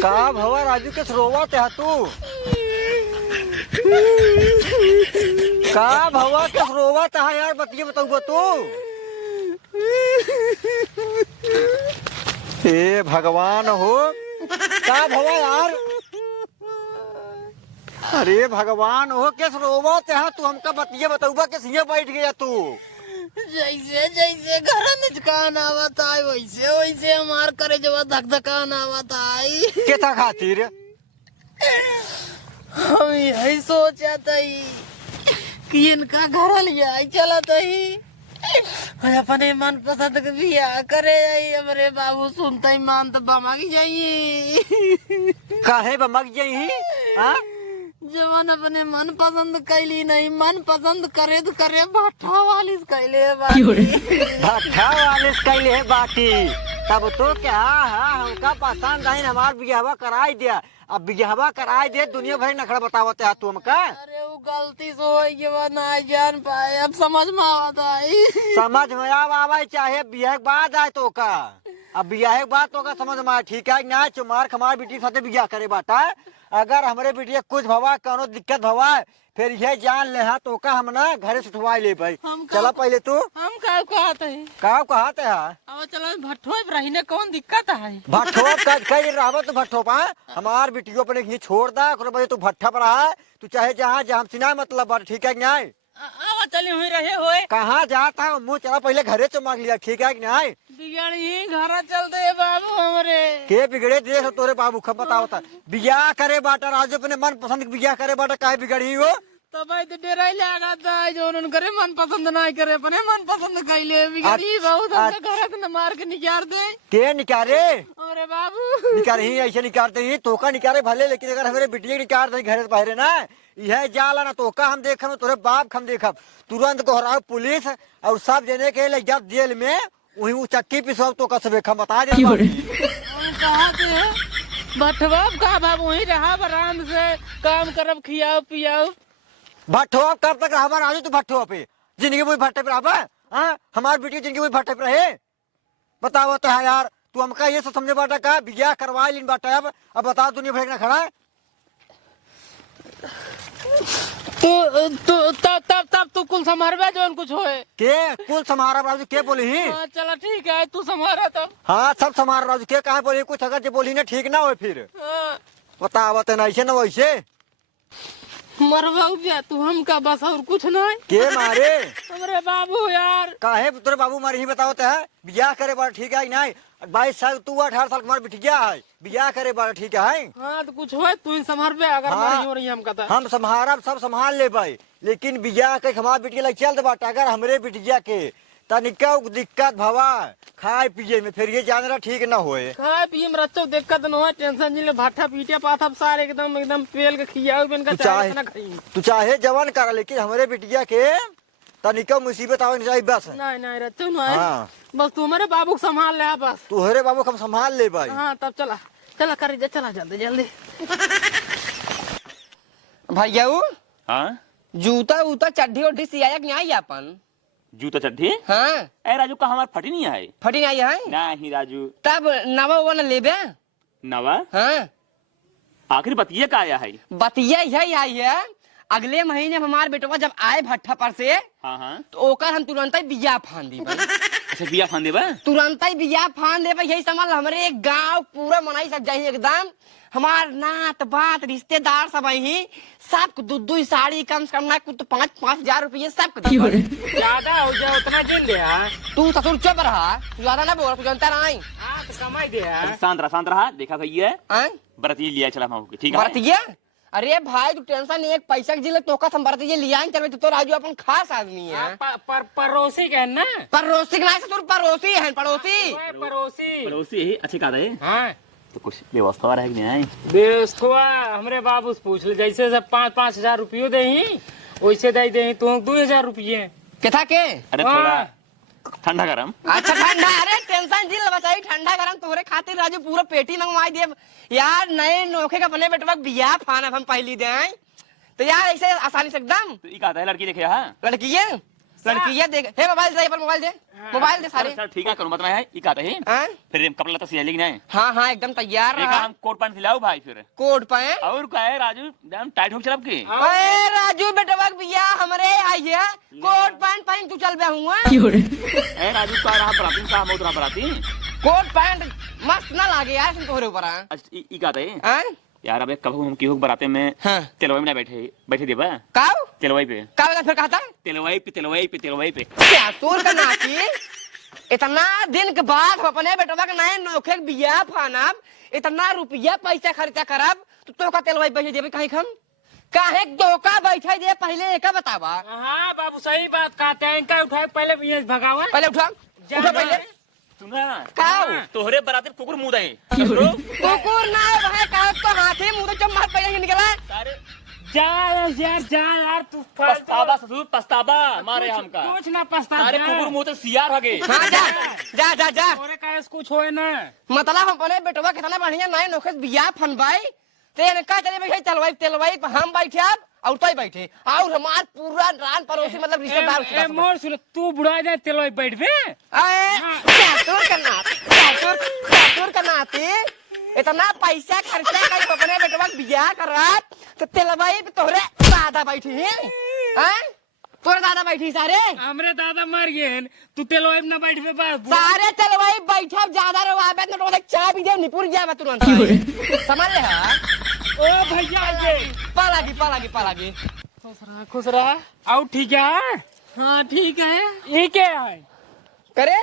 का भवा राजू के रोवत है तू? का भवा के रोवत है यार, बतिए बताऊँ तू? हे भगवान हो, का भवा यार? अरे भगवान हो, किस रोवत है तू? हमका बतिए बताऊँ किस ये बैठ गया तू? जैसे जैसे घर में कान आवत है वैसे वैसे हमार करे जब धक धकान आवत है। केता खातिर? हम यही सोचत ही कि इनका घर लिया चलत ही अपने मन पसंद के बियाह करे। हमारे बाबू सुनते ही मान तो बमक जाइए। काहे बमक जाइए? हाँ, जवान अपने मन पसंद कैली नहीं, मन पसंद करे तो करे भट्ठा वाली कैले भट्ठा वाले कैले है बाकी। तब तो क्या हमका पसंद है, हमार बियाहवा कराई दिया। अब बियाहवा कराई दे, दुनिया भर नखड़ा बतावत है तू हमका। अरे वो गलती से हो गया ना जान पाए, अब समझ में आवता है। समझ में आवे चाहे बियाह के बाद आए तो का। अब बियाह के बाद तो का समझ में आए, ठीक है ना? चुमार खमार बेटी साथे बियाह करे बाटा। अगर हमारे बेटिया कुछ भवा कौनो दिक्कत भवा फिर ये जान ले हा तो का हम ना घरे से उठवा ले भाई। चला पहले तू। हम का कहते हैं? का कहते है? अब चलो भट्ठो रही ने कौन दिक्कत है? भट्ठो कई रहा तू भट्ठो पा हमार बेटियों अपने ये छोड़ दा, तू भट्ठा पर आ, तू चाहे जहाँ जहाँ सिना मतलब ठीक है न्याय। चले हुए रहे होए कहाँ जाता है मुँह? चला पहले घरे तो मांग लिया, ठीक है न्याय। बिगड़ी घर चलते बाबू हमरे के बिगड़े देख तोरे बाबू खब बताओ था बियाह करे बाटा राजू अपने मन पसंद बियाह करे बाटा काहे बिगड़ी हो? तब तो डेरा लगा था जो उन्होंने करे मन पसंद नहीं करे अपने मन पसंद कैले बिगड़ी बहुत हमका घर न मार के निकाल दे। के निकारे? अरे बाबू निकाल ही ऐसे निकालते ही तो का निकाले भले, लेकिन अगर हमारे बिटिया निकाल दे घर से बाहर ना यह जाला ना तो का हम देखब, तोरे बाप हम देखब। तुरंत कोहराव पुलिस और सब जने के ले जब जेल में वही वो चक्की पिसो तो का सब हम बता दे। कहा बटवा का बाबू वही रहा आराम से काम करब खियाओ पियाओ। भट्ठो कब तक रहा राजू? तू भट्ठो पे जिंदगी में भट्टे पे रहा? हाँ, हमारी बेटी जिंदगी में भट्टे पे रहे? बताओ तो है यार, तू हमका ये सब समझे बाटा का बियाह करवा लीन बाटा। अब बता दुनिया भर ना खड़ा है तो तब तू कुल संभारबे जो कुछ होए के कुल समारा राजू के बोली ही? चलो ठीक है तू संभारा तब। हाँ सब समारा राजू के कहा बोली कुछ अगर जो बोली ना ठीक ना हो फिर बतावत ना ऐसे ना वैसे मरवा तू हमका बस और कुछ नहीं। के मारे? अरे बाबू यार काहे तेरे बाबू मारे ही बताओ तो है बियाह करे बार ठीक है नहीं? 22 साल तू 18 साल तुम्हारी बिटिया है, बियाह करे बार ठीक है? हाँ तो कुछ हो तू संभारबे अगर हाँ, हो रही हम कहता हम संभारब सब संभाल ले भाई, लेकिन बियाह के हमारे बिटिया लग चल बाटा। अगर हमरे बिटिया के तनिका दिक्कत भवा खाए पिए में फिर ये जानना ठीक ना होए। खाए पिए में रच्चो दिक्कत न हो, टेंशन नहीं ले। भाठा पीटे पाथा सारे एकदम पेल के खियाओ बिन का तू चाहे जवान कर, लेकिन हमारे बिटिया के तनिका मुसीबत आवे नहीं चाहिए बस। नहीं रच्चो नहीं। हाँ। बस तुम्हारे बाबू को संभाल ले बस। तुम्हारे बाबू को हम संभाल ले भाई। हाँ तब चला चला कर चला जल्दी जल्दी। भैया हाँ जूता उता चड्ढी उड्ढी सियाया कि नहीं अपन? जूता चड्ढी? हाँ ए राजू का हमार फटी नहीं है। फटी नहीं है? नहीं राजू तब नवा उवा न लेबे? नवा? हाँ आखिर बतिया का आया है? बतिया यही आई है अगले महीने हमार बेटवा जब आए भट्ठा पर से हाँ तो ओकर हम तुरंत ही बिया फान दी अच्छा बिया फान देबा? तुरंत ही बिया फान देबा। यही समझ हमारे गांव पूरा मनाई सक जाए एकदम। हमार नात बात रिश्तेदार सब ही सबको दू साड़ी कम से कम ना कुछ तो 5,000 रुपये सबको ज्यादा हो जाए उतना दे ले। तू ससुर चुप रहा, ज्यादा ना बोल, तू जानता नहीं। हाँ तो कमाई दे। शांत रहा देखा भैया बरती लिया चला माहू ठीक है? बरतिया? अरे भाई तू टेंशन नहीं, एक पैसा की तो का बरतिया लिया चल तो राजू अपन खास आदमी है। पड़ोसी के ना? पड़ोसी के ना पड़ोसी है, पड़ोसी पड़ोसी है। अच्छी कहा है। हाँ तो कुछ व्यवस्था रहे नहीं? व्यवस्था हमरे बाबू से पूछ ले, जैसे सब 5,000 रुपये दे वैसे दे तू 2,000 रुपये क्या के? अरे थोड़ा ठंडा गरम। अच्छा ठंडा, अरे टेंशन जिल बचाई ठंडा गरम तोहरे खातिर राजू पूरा पेटी मंगवाई दे यार। नए नोखे का अपने बेटवा बियाह फाना हम पहली दे तो यार ऐसे आसानी से एकदम। तो ये कहता है लड़की देखे? हाँ लड़की है लड़कियां देख हे मोबाइल दे, मोबाइल दे सारे। चल ठीक है, करूँ बता है ई कहते हैं। हाँ? फिर कपड़ा लता सिया लेगी ना। हाँ एकदम तैयार देखा रहा। हम कोट पैंट सिलाओ भाई फिर। कोट पैंट और क्या है राजू, एकदम टाइट हो चल के। अरे राजू बेटवा भैया हमरे आई है, कोट पैंट पहन तू चल बे हुआ। ए राजू का रहा बराती का हम उधर बराती। कोट पैंट मस्त ना लागे यार तुम तोहरे ऊपर। अच्छा ई कहते हैं हैं? यार अब कब हम की हो बराते में हाँ। तेलवाई में ना बैठे देबा। काऊ तेलवाई पे का फिर कहता तेलवाई पे क्या तोर का नाती इतना दिन के बाद हम अपने बेटवा के नए नोखे बिया फानब, इतना रुपया पैसा खर्चा करब तो का तेलवाई बैठे देबे कहीं हम काहे धोखा बैठे दे पहले एक बतावा। हाँ बाबू सही बात कहते हैं, इनका उठाए पहले ये भगावा। पहले उठा पहले सुना काऊ तोहरे बराते कुकुर मुंह दे। कुकुर ना भाई काहे तो हाथी मुंह तो चम्मा पहले निकला। जा यार तू पछतावा ससुर पछतावा मारे हमका। कुछ ना पछता। अरे कुकुर मुंह तो सियार हगे। हाँ जा तोरे का कुछ होए ना। मतलब हम अपने बेटवा कितना बढ़िया नए नोखे बिया फनबाई तेन का चले बैठे तेलवाई पे हम बैठे और तो बैठे और हमार पूरा रान पड़ोसी मतलब रिश्तेदार। मोर सुन तू बुढ़ा जाए तेलवाई बैठ बे। ससुर का नाती इतना पैसा खर्चा कर अपने बेटवा बिया करत तो तेलवाई पे तोहरे दादा बैठी हैं? तोरे दादा बैठी सारे हमरे दादा मर गए तू तेलवाई में ना बैठ बे बस। सारे तेलवाई बैठा ज्यादा रवाबे न तो चाय भी दे निपुर जाए तुरंत समझ ले। ओ भैया ये पालागी खुश रहा और ठीक है। हाँ ठीक है। ये क्या है करे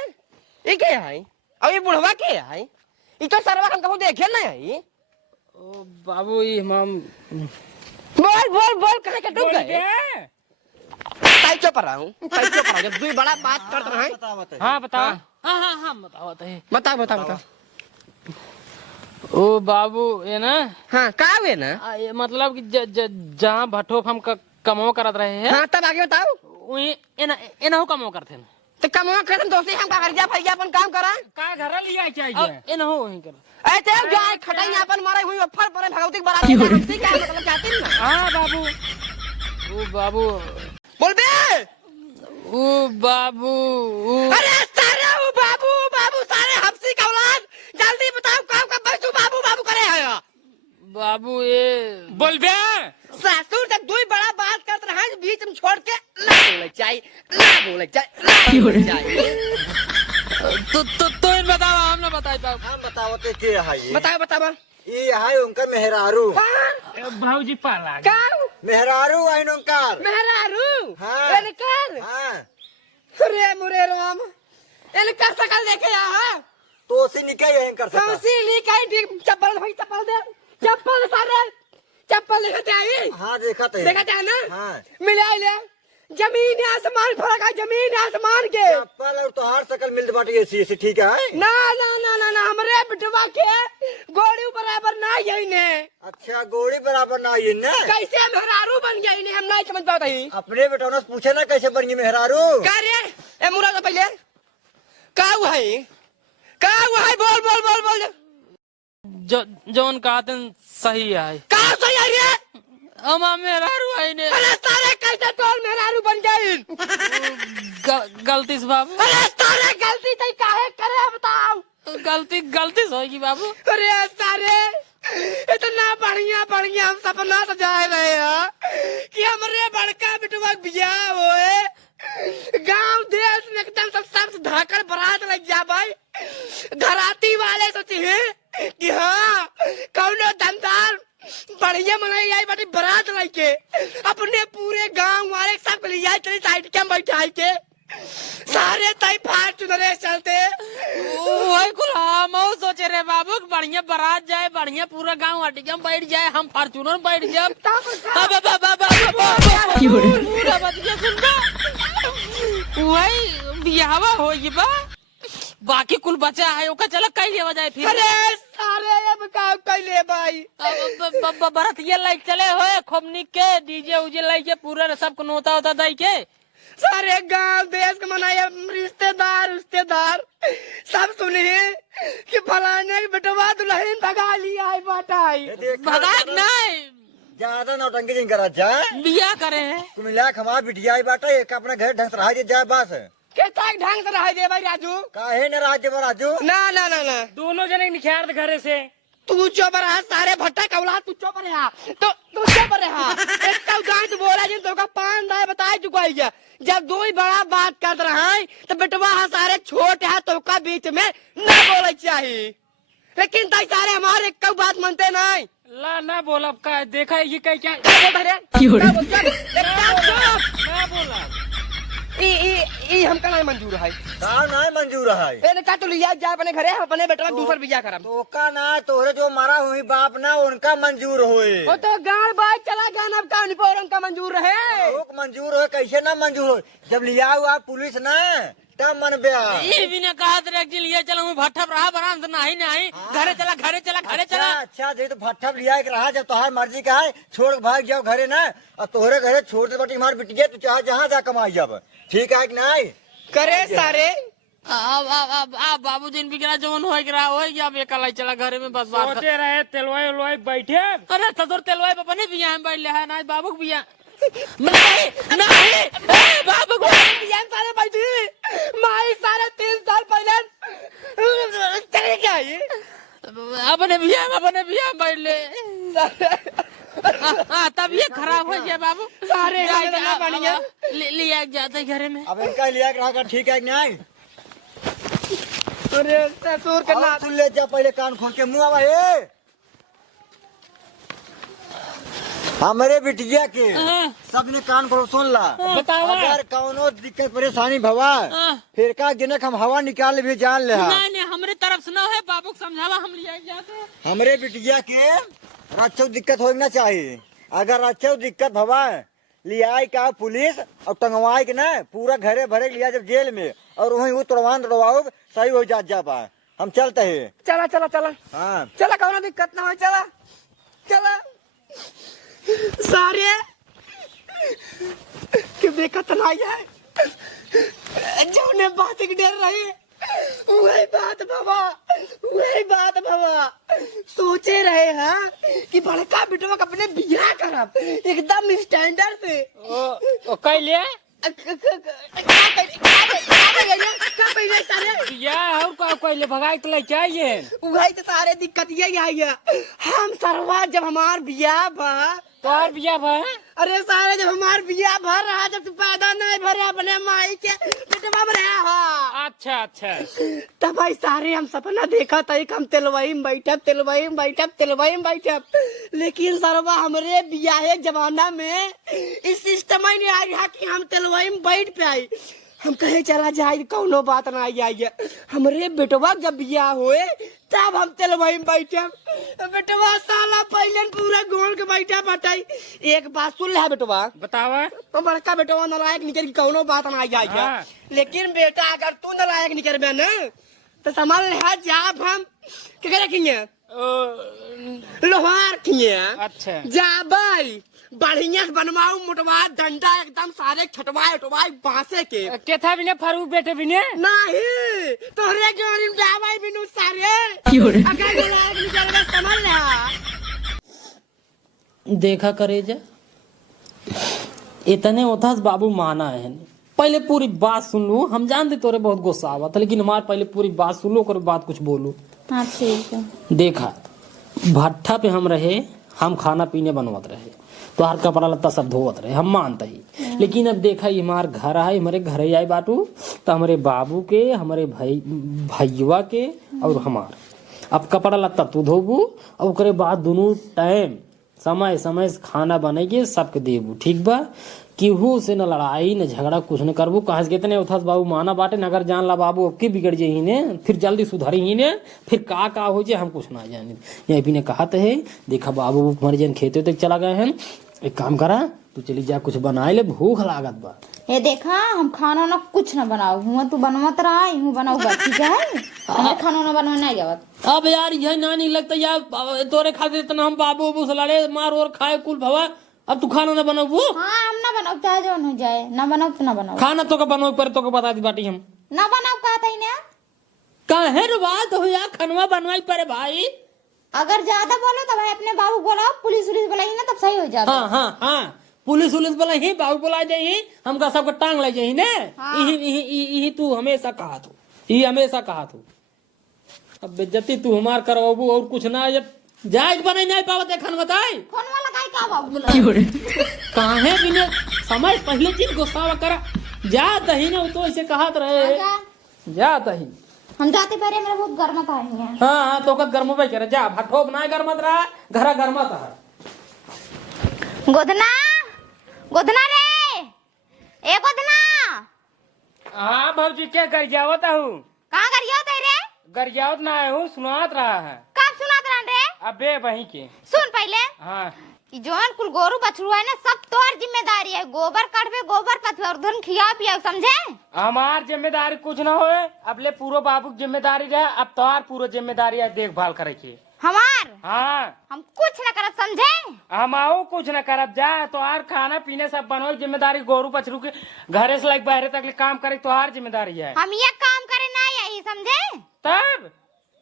ये क्या है और ये बुढ़वा के है ये तो सरवा हम कहूँ देखे ना है। ओ बाबू ये हम बोल कहाँ के डूब गए टाइचो पर रहा हूँ जब दो बड़ा बात करते रहे। हाँ बताओ। हाँ बताओ। ओ बाबू ये ना हाँ का हुए ना ये मतलब कि जहाँ भट्टो हम कमो करत रहे हैं। हाँ तब आगे बताओ वही एना कमो करते हैं तो कमवा करन दोस्ती हम का खर्चा फरिया अपन काम करा का घर लिया चाहिए एना वही कर ऐसे जाए खटाई अपन मारे हुई फर पर भगवती के बराबर हमसे क्या मतलब चाहती ना। हाँ बाबू ओ बाबू बोल बे ओ बाबू अरे सारे ओ बाबू सारे हफ्सी का औलाद जल्दी बताओ काम का बच्चू बाबू करे है। बाबू ये बोल बे ससुर से दो बड़ा बात करते रहे बीच में छोड़ के ना बोले चाहिए। तो इन बताओ हम ना बताई पाओ। हम बतावते के है ये बताओ ये है उनका मेहरारू। भाऊजी पाला का मेहरारू है उनका मेहरारू। हाँ। इनकर हाँ अरे मुरे राम इनका शकल देखे यहाँ तो उसी निकल यही कर सकता। इसीलिए कहीं ठीक चप्पल भाई चप्पल सारे चप्पल देखते आई। हाँ देखा है ना। हाँ मिला ले जमीन आसमान फर्क है जमीन आसमान के। चप्पल और तोहार शकल मिल बाटे ऐसी ठीक है। ना हमरे बिटवा के गोड़ी बराबर ना यही ने। अच्छा गोड़ी बराबर ना ये ने कैसे मेहरारू बन गई ने हम नहीं समझ पाता ही। अपने बेटों से पूछे ना कैसे बन गई मेहरारू। का रे ए मुरा तो पहले का हुआ है बोल जौन कहते सही है। का सही है रे हम मेहरारू है ने। अरे सारे कैसे तोल मेहरारू बन गई गलती से बाबू। अरे सारे गलती तो काहे करे बताओ। गलती से होगी बाबू। अरे सारे इतना बढ़िया हम सपना सजाए रहे हैं कि हमारे बड़का बिटवा बियाह होए गांव देश में एकदम सब धाकड़ बरात लग जा भाई। धराती वाले सोचे हैं कि हाँ कौनो दमदार बढ़िया मनाई आई बाटी बरात लेके अपने पूरे गांव वाले सब ले जाए तेरी साइड के बैठाई के सारे तय फाट चुनरे चलते। वही कुल हम सोचे रे बाबू बढ़िया बारात जाए बढ़िया पूरा गांव हटिया बैठ जाए हम फॉर्च्यूनर बैठ जाए। वही बियाहवा हो बा बाकी कुल बचा है ओका चला कई लेवा जाए फिर। अरे सारे अब का कैले भाई बरतिया लाइक चले होए खोमनी के डीजे उजे लाई के पूरा सबको नोता होता दाई के सारे गांव देश के मनाए रिश्तेदार सब सुने कि फलाने के बेटवा दुल्हन भगा लिया है बाटाई। भगा नहीं ज्यादा नौटंकी नहीं करा जा। बिया करे है तुम लाख हमार बिटिया आई बाटा एक अपना घर ढंग से रहा दे जाए बस। कैसा ढंग से रह दे भाई राजू। काहे न राज्य में राजू। ना ना ना ना दोनों जने निखार घरे से तू चुप रहा सारे भट्टा कौला तू चुप रहा तो तू चुप रहा एक का गांव तो बोला जिन तो का पान दाए बता चुका है जब दो ही बड़ा बात कर रहा है तो बेटवा सारे छोटे है तो का बीच में ना बोले चाहिए लेकिन ताई सारे हमारे एक का बात मानते नहीं ला ना बोला का देखा ये कहीं क्या ना बोला ई हमका नहीं मंजूर है का नहीं मंजूर है। ए का तो लिया जा अपने घरे अपने बेटवा दूसर बिया करम तो का ना तोरे जो मारा हुई बाप ना उनका मंजूर होए। वो तो गांव बाई चला गया ना का नहीं पर उनका मंजूर है लोग मंजूर हो कैसे ना मंजूर हो जब लिया हुआ पुलिस ना तब मन ब्या। ये भी ने कहा तेरे के लिए चला हूँ भट्ठा रहा बराम नहीं नहीं घरे चला घरे चला घरे चला। अच्छा दे तो भट्ठा लिया एक रहा जब तुम्हारी मर्जी का है छोड़ के भाग जाओ घरे ना और तोहरे घरे छोड़ दे बटी हमारी बिटिया तू चाहे जहाँ जा कमाई जब ठीक है कि नहीं करे सारे अब बाबू दिन बिगड़ा जवन हो गया बेकल चला घरे में बस बात सोचे रहे तेलवाई उलवाई बैठे अरे सदर तेलवाई अपने बिया में बैठ ले है ना बाबू बिया नहीं नहीं बाबू को बिया सारे बैठी माई सारे 3 साल पहले चले क्या ये अपने बिया में बैठ ले तब ये खराब हो गया बाबू सारे बढ़िया लिया जाते घरे में। अब इनका लिया रहा ठीक है कि नहीं। अरे ससुर के ना सुन ले जा पहले कान खोल के मुंह आवा ये हमारे बिटिया के सबने कान खोल सुन ला। अगर कौनो दिक्कत परेशानी भवा फिर का जनक हम हवा निकाल भी जान ले। नहीं हमारे तरफ से ना है बाबू को समझावा हम लिया जाते हमारे बिटिया के रक्षो दिक्कत होना चाहिए। अगर रक्षो दिक्कत भवा लियाई का पुलिस और टंगवाई के ना पूरा घरे भरे लिया जब जेल में और वहीं वो तोड़वान तोड़वाओ सही हो जा पाए हम चलते है। चला चला चला हाँ चला कौनो दिक्कत ना हो चला चला सारे कि देखत नहीं है जो ने बात के डर रहे वही बात बाबा सोचे रहे हैं कि बड़का बेटवा अपने बियाह करब एकदम स्टैंडर्ड से ओ कैले कैले भगाई के ले चाहिए वही तो सारे दिक्कत यही आई है हम सरवा जब हमार बियाह बा तोर बिया भाई अरे सारे जब हमार बियाह भर रहा जब तू पैदा नहीं भरे अपने माई के बेटवा में रहा हा। अच्छा तब भाई सारे हम सपना देखा था हम तेलवाई में बैठब लेकिन सरवा हमरे बियाह जमाना में इस सिस्टम ही नहीं आ रहा कि हम तेलवाई में बैठ पे आई हम कहे चला जाए कौनो बात ना आई हमरे बेटवा जब बियाह हुए तब हम तेलवाई में बैठे बेटवा साला पहले पूरा गोल के बैठा बटाई एक बात सुन ले बेटवा बतावा तो बड़का बेटवा नालायक निकल की कौनो बात ना आई हाँ। लेकिन बेटा अगर तू नालायक निकल बे ना तो समझ ले जाब हम क्या रखेंगे लोहार खिए अच्छा जाबाई बढ़िया बनवाऊ मुटवा डंडा एकदम सारे छटवाए उठवाए बांसे के केथा बिने फारूक बेटे बिने नहीं तोहरे जोड़ी में जाबाई बिनु सारे अगर नालायक निकल बे समझ ले देखा करे जा इतने उथास बाबू माना है पहले पूरी बात सुन लू हम जानते तोरे बहुत गुस्सा आवा था लेकिन हमारे पहले पूरी बात सुन लो और बात कुछ बोलू। हाँ ठीक है। देखा भट्ठा पे हम रहे हम खाना पीने बनवत रहे तो हर कपड़ा लत्ता सब धोवत रहे हम मानते ही लेकिन अब देखा ये हमार घर है हमारे घर ही आए बाटू तो हमारे बाबू के हमारे भैया के और हमार अब कपड़ा लत्ता तू धोबू और उसके बाद दोनों टाइम समय समय से खाना बनेगी सबके देबू ठीक बा केहू से न लड़ाई न झगड़ा कुछ न करबू कहा कितने उथास बाबू माना बाटे न अगर जान ला बाबू अब की बिगड़ जाए ही ने फिर जल्दी सुधरी ही ने फिर का हो जाए हम कुछ ना जाने यही भी ने कहा तो है देखा बाबू हमारे जन खेते तक चला गए हैं एक काम करा तू चली जा कुछ बनाए ले भूख लागत बा ये देखा हम खाना ना कुछ ना बनाओ हुआ तू बनवत रहा हूँ बनाऊंगा ठीक है हमें खाना ना बनवा नहीं आवत अब यार यही नानी लगता यार तोरे खाते इतना हम बाबू बाबू से लड़े मार और खाए कुल भवा अब तू खाना ना बनाऊ हाँ हम ना बनाओ चाहे जो हो जाए ना बनाओ तो ना बनाओ खाना तो का बनाओ पर तो का बता दी बाटी हम ना बनाओ कहता ही ना काहे रे बात हो यार खनवा बनवाई परे भाई अगर ज्यादा बोलो तो भाई अपने बाबू बुलाओ, पुलिस उलिस बुलाएंगे ना तब सही हो जाता। हाँ हाँ हाँ, पुलिस उलिस बोला ही, बाबू बोला जाही, हमका सबको टांग ले जाही ने। यही तू हमेशा कहा तू, यही हमेशा कहा तू। अब बेइज्जती तू हमार करवाबू और कुछ ना। जब जायज बने नहीं पावत एखन बताई फोन वाला काहे का बाबू बुला काहे बिना समय पहले चीज गुस्सा करा जा दही ने। तो ऐसे कहत रहे जा दही। हम जाते पहले मेरा बहुत गर्म था है। हाँ हाँ तो गर्म पे करे जा, भट्ठो बनाए गर्मत रहा, घरा गर्मत है। गोदना गोदना रे, ए गोदना। हाँ भाजी क्या कर जावत हूँ? कहाँ गरियो तेरे? गरियावत ना आए हूँ, सुनात रहा है। कब सुनात रहा रे? अबे वही के सुन पहले। हाँ जोन कुल गोरू बछड़ू है ना, सब तोर जिम्मेदारी है। गोबर काटबे, गोबर पथवे और धन खिया पिया, समझे? हमार जिम्मेदारी कुछ ना होए, अबले पूरो बाबू की जिम्मेदारी रहे, अब तोहार पूरो जिम्मेदारी है देखभाल करे की। हमार हाँ हम कुछ न करब, समझे? हम आओ कुछ न करब जा, तोहार खाना पीने सब बनो जिम्मेदारी। गोरू बछरू के घरे से लाइक बाहर तक काम करे तोहार जिम्मेदारी है। हम ये काम करे ना आई, समझे? तब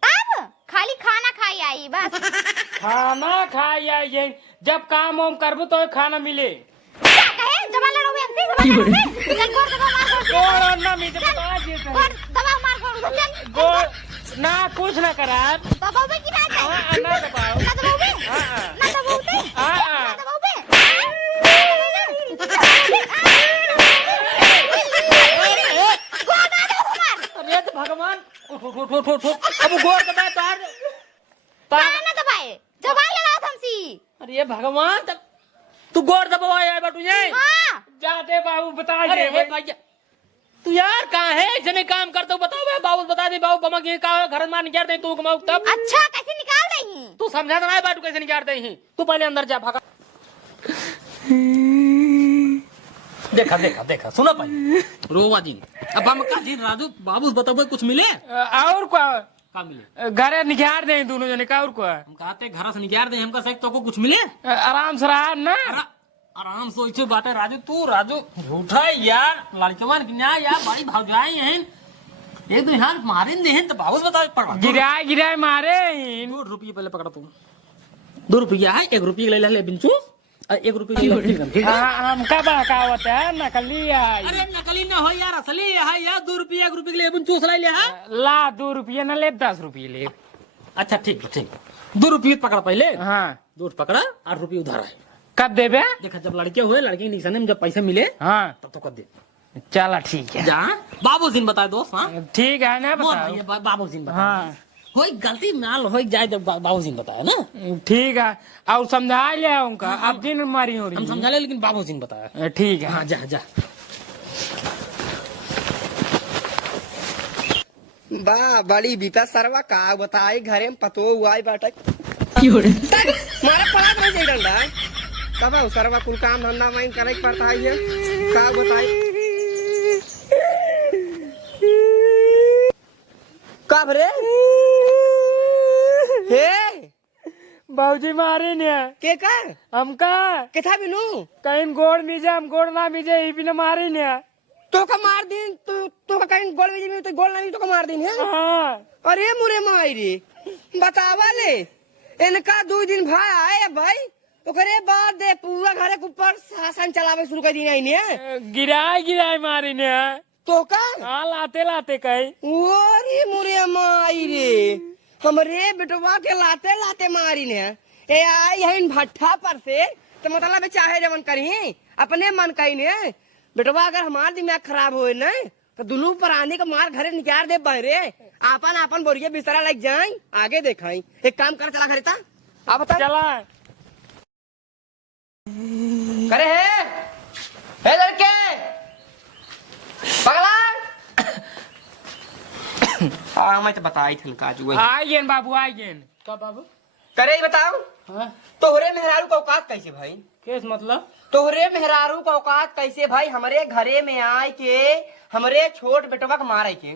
तब खाली खाना खाई आई बस। खाना खाई आई, जब काम वाम करबो तो खाना मिले। क्या कहे? जमा लड़ोगे हमसे, जमा लड़ोगे? चल गोर दबा मार गोर। गोर ना मीते बता जे गोर दबा मार गोर, चल। गोर ना कुछ ना करा। दबाओगे कि ना? ना दबाओ। ना दबाओगे? हाँ ना दबाओगे? हाँ ना दबाओगे? गोर ना दबाओ मार। अरे तो भगवान उठ अब गोर दबाए तार ना दबाए, जमा लड़ाओ हमसी। अरे भगवान तू गोर दबाए बटू ये। हाँ जाते बाबू बता अरे दे। हे भैया तू यार कहाँ है? जने काम करते हो बताओ भाई, बाबू बता दे बाबू बमा के का घर में निकाल दे तू कमाऊ तब। अच्छा कैसे निकाल देंगी? तू समझा ना बाटू कैसे निकाल दे ही। तू पहले अंदर जा भागा। देखा देखा देखा सुना पहले रोवा जी। अब हम का जी राजू बाबू बताओ कुछ मिले? और क्या का मिले? घरे निकाल दे दोनों जने का। और क्या हम कहते घर से निकाल दे, हमका सही तो को कुछ मिले? आराम से रहा ना। आराम से इसे बाटे राजू। तू राजू झूठा है यार, लड़केवन की ना यार बड़ी भावजाई हैं। एक दो हाथ मारे नहीं तो बाबू बता पड़ा। गिराए मारे। 2 रुपये पहले पकड़ा तू। 2 रुपया है, 1 रुपये ले ले बिंचू, 1 रुपये। हम का बहकावत है नकली है। अरे नकली ना हो यार, असली है यार। 2 रुपये 1 रुपये के लिए बिंचू सलाई ले है। ला 2 रुपये न ले 10 रुपये ले। अच्छा ठीक है ठीक। 2 रुपये पकड़ा पहले। हाँ 2 पकड़ा, 8 रुपये उधार है। कब देबे? देखा जब लड़के हुए, लड़के के निशाने में जब पैसे मिले हाँ तब तो कर दे। चला ठीक है। जा बाबू सिंह बताए दोस्त। हाँ ठीक है ना बताओ। बाबू सिंह बता। हाँ होई गलती माल हो जाए जब बाबू सिंह बताया ना। ठीक है और समझा लिया उनका। अब दिन मारी हो हम रही समझा ले, लेकिन बाबू सिंह बताया। ठीक है। हाँ जा जा। बा बड़ी बीता सरवा का बताई घरे में पतो हुआ बाटे। मारे पड़ा नहीं चाहिए डंडा तब सरवा कुल काम धंधा वहीं करे पड़ता है। का बताई कब रे हे बाबूजी मारे ने के कर हमका केथा बिनु कहीं गोड़ मीजे, हम गोड़ ना मीजे ही बिना मारे ने। तो का मार दिन तो का कहीं गोल में तो गोल नहीं तो का मार दिन है। हाँ अरे मुरे माई रे बतावा ले इनका 2 दिन भाई आए भाई ओकरे बाद दे पूरा घरे के ऊपर शासन चलावे शुरू कर दिया इन्हें। गिराए मारी ने। तो का हाँ लाते लाते कहीं। ओरी मुरे माई रे हमरे बेटवा के लाते लाते मारी ने। ए आई है भट्ठा पर से तो मतलब चाहे जवन करी अपने मन कही ने। बेटवा अगर हमार दिमाग खराब होए न तो दुनू प्राणी का मार घरे निकाल दे बहरे। आपन आपन बोरिया बिस्तरा लग जाए आगे देखाई। एक काम कर चला घरे ता आप बता चला करे है लड़के पगला। हाँ मैं तो बताई थी काजू आइए बाबू आइए। क्या बाबू? करे ही बताओ। हाँ तोहरे मेहरारू का औकात कैसे भाई? केस मतलब? तोहरे मेहरारू का औकात कैसे भाई हमारे घरे में आए के हमरे छोट बेटवा के मारे के?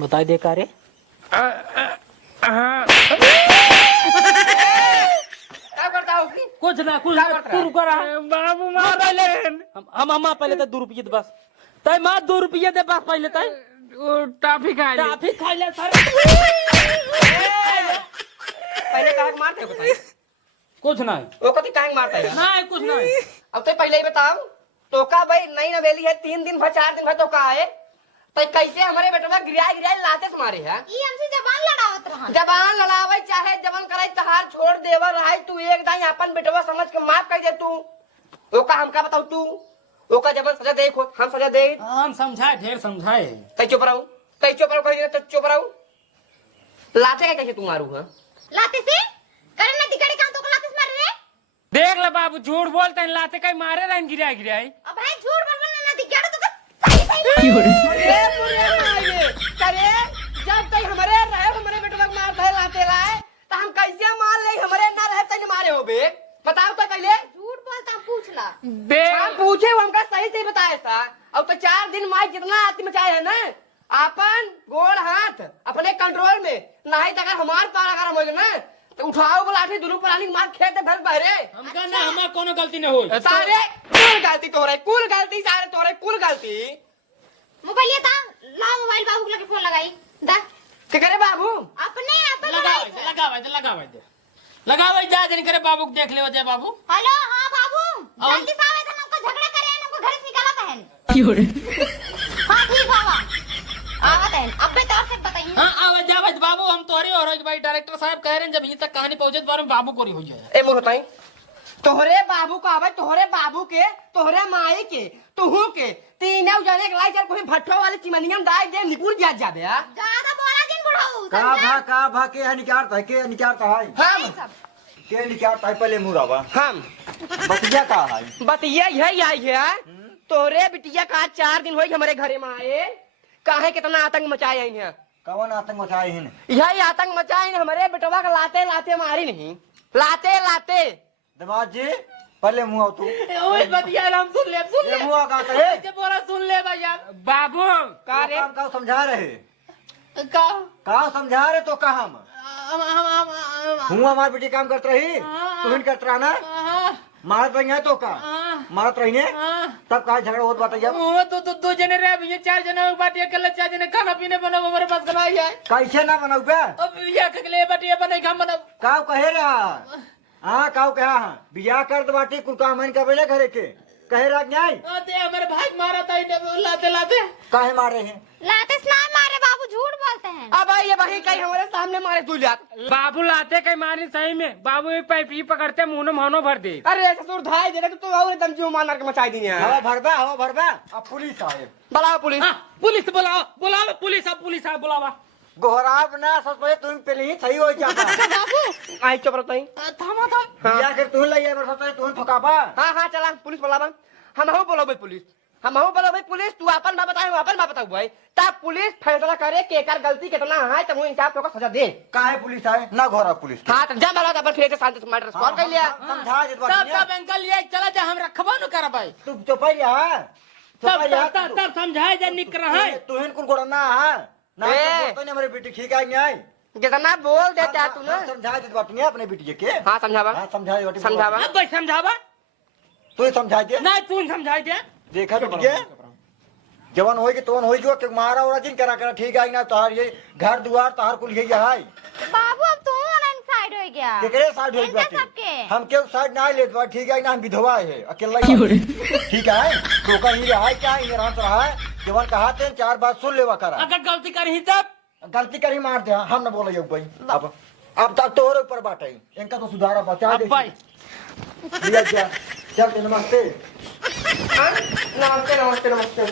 बताई दे का रे। हाँ क्या करता हो कुछ ना कुछ क्या करता है? तू रुको रहा। बाबू मार पहले। हम पहले तो 2 रुपये दे बस। तय मार 2 रुपये दे बस पहले तय। टाफी खा ले। टाफी खाई ले सर। पहले काहे मारते हो बताइए? कुछ नहीं वो कति काहे मारता है? नहीं कुछ नहीं। अब तो पहले ही बताओ तो का भाई नई नवेली है 3 दिन भर 4 दिन भर तो का है तो कैसे हमारे बेटवा गिराए गिराए लाते से मारे है? ये हमसे जबान लड़ावत रहा। जबान लड़ावे चाहे जबन करे तहार छोड़ देवा रहा तू एक दाई अपन बेटवा समझ के माफ कर दे तू। ओका हमका बताऊ तू ओका जबन सजा दे खो हम सजा दे हम समझाए ढेर समझाए। कई चुप रहूं कहीं तो चुप रहूं। लाते का कैसे तू मारू हां? लाते से करे ना दिगड़े काम तो लाते से मारे रे। देख ले बाबू झूठ बोलते हैं लाते कहीं मारे रहे गिराए गिराए। अब है झूठ बोलना ना दिगड़े तो सही सही। अरे पूरे आइए करे जब तक हमारे रहे हमारे बेटवा को मार दे लाते लाए तो हम कैसे मान ले हमारे ना रहे तने मारे होबे बताओ तो पहले। झूठ बोलता पूछ ला। हम पूछे वो हमका सही सही बताया था। अब तो 4 दिन माई जितना आती मचाए है ना अपन गोड़ हाथ अपने कंट्रोल में नहीं तो अगर हमारे पार अगर हम होगे ना तो उठाओ लाठी दोनों प्राणी मार खेत भर बहरे हमका ना हमार कोनो गलती न होई। सारे कुल गलती तोरे कुल गलती सारे तोरे कुल गलती। मोबाइल ये था ला मोबाइल बाबू के फोन लगाई दा क्या करे बाबू अपने आप लगावे जा जन करे बाबू को देख ले जाए बाबू। हेलो हां बाबू जल्दी से आवे तो हमको झगड़ा करे हमको घर से निकाला बहन। हां ठीक बाबा आवत है अब बे तौर से बताइए। हां आवाज आवाज बाबू हम तोरे और भाई डायरेक्टर साहब कह रहे हैं जब ये तक कहानी पहुंचे तो बारे में बाबू को हो जाए। ए मोर बताई तोहरे बाबू का आवे तोहरे बाबू के तोहरे माई के तुहू के तीनों जने के लाई चल कोई भट्ठो वाले चिमनियम दाई दे निपुर जा जाबे ज्यादा बोला दिन बुढ़ाऊ का भा के निकारता है के निकारता है हम के निकारता है पहले मुराबा हम बतिया का है बतिया यही आई है तोरे बिटिया का 4 दिन होई हमारे घरे में आए काहे कितना आतंक मचाए हैं। कवन आतंक मचाए हैं यही आतंक मचाए हमारे बेटवा का लाते लाते मारी नहीं लाते लाते। दमाद जी पहले मुँह तू ओए बतिया हम सुन ले मुँह का है जब बोला सुन ले भैया बाबू का रे का समझा रहे का का समझा रहे तो कहा हम हमार बेटी काम करत रही तू ही करत रहा ना मारत रही है तो का मारत रही ने तब कहा झगड़ा होत बात जब वो तो 2 जने रहे भैया 4 जने बाटी अकेले 4 जने खाना पीने बनाओ हमारे पास बनाई है। कैसे ना बनाऊ बे अब ये अकेले बाटी बनाई हम बनाओ का कहे रहा हाँ का कहा बियाह कर दो बाटी कुल काम नहीं करे घरे के कहे रहा न्याय आते हमारे भाई मारा था लाते लाते काहे मारे हैं लाते से ना मारे बाबू झूठ बोलते हैं। अब ये भाई कहीं हमारे सामने मारे तू जा बाबू लाते कहीं मारी सही में बाबू ये पाइप पकड़ते मुंह में मोनो भर दे। अरे ससुर धाई दे तू और एकदम जीव मार के मचाई दी है। हवा भरबा अब पुलिस आए बुलाओ पुलिस पुलिस बुलाओ पुलिस आ बुलावा गोहराब ना सच तुम पहले ही सही हो जाता बाबू आई चुप रहो तई थमा था बियाह कर तू ले यार सच तू ठोकाबा हां चला पुलिस बुलावा हम हो बोलो भाई पुलिस हम हो बोलो भाई पुलिस तू अपन बात बताओ अपन बात बताओ भाई तब पुलिस फैसला करे केकर गलती कितना है तब वो इंसाफ को सजा दे। काहे पुलिस आए ना घोरा पुलिस हां तो जा बोलो अपन फिर शांति से मैटर सॉल्व कर लिया समझा दे बात सब अंकल ये चला जा हम रखबा न कर भाई तू तो पहले तब समझाए जा निक रहा है तू हिन कुल कोड़ा ना है ना ए। तो हमारी बेटी ठीक है न्याय कितना बोल देता तू ना समझा दे बात नहीं अपने बेटी के हां समझावा हां समझा दे समझावा अब भाई समझावा तू समझा दे ना तू समझाए दे देखा बेटिए जवान होई के तोन होई जो के मारा और जिन करा ठीक है ना तोहार ये घर दुआर तोहार कुल यही है बाबू अब तू ऑनलाइन साइड हो गया केकरे साइड होई इनका बात सबके हम के साइड ना ले दो ठीक है ना हम विधवा है अकेला ही ठीक है तो का ही रहा क्या ही रहा तो रहा जवान कहा थे 4 बात सुन लेवा करा अगर गलती करही तब गलती करी मार दे हम न बोले भाई अब तक तोरे ऊपर बात है इनका तो सुधारा बचा दे भाई लिया जा चल नमस्ते नमस्ते नमस्ते नमस्ते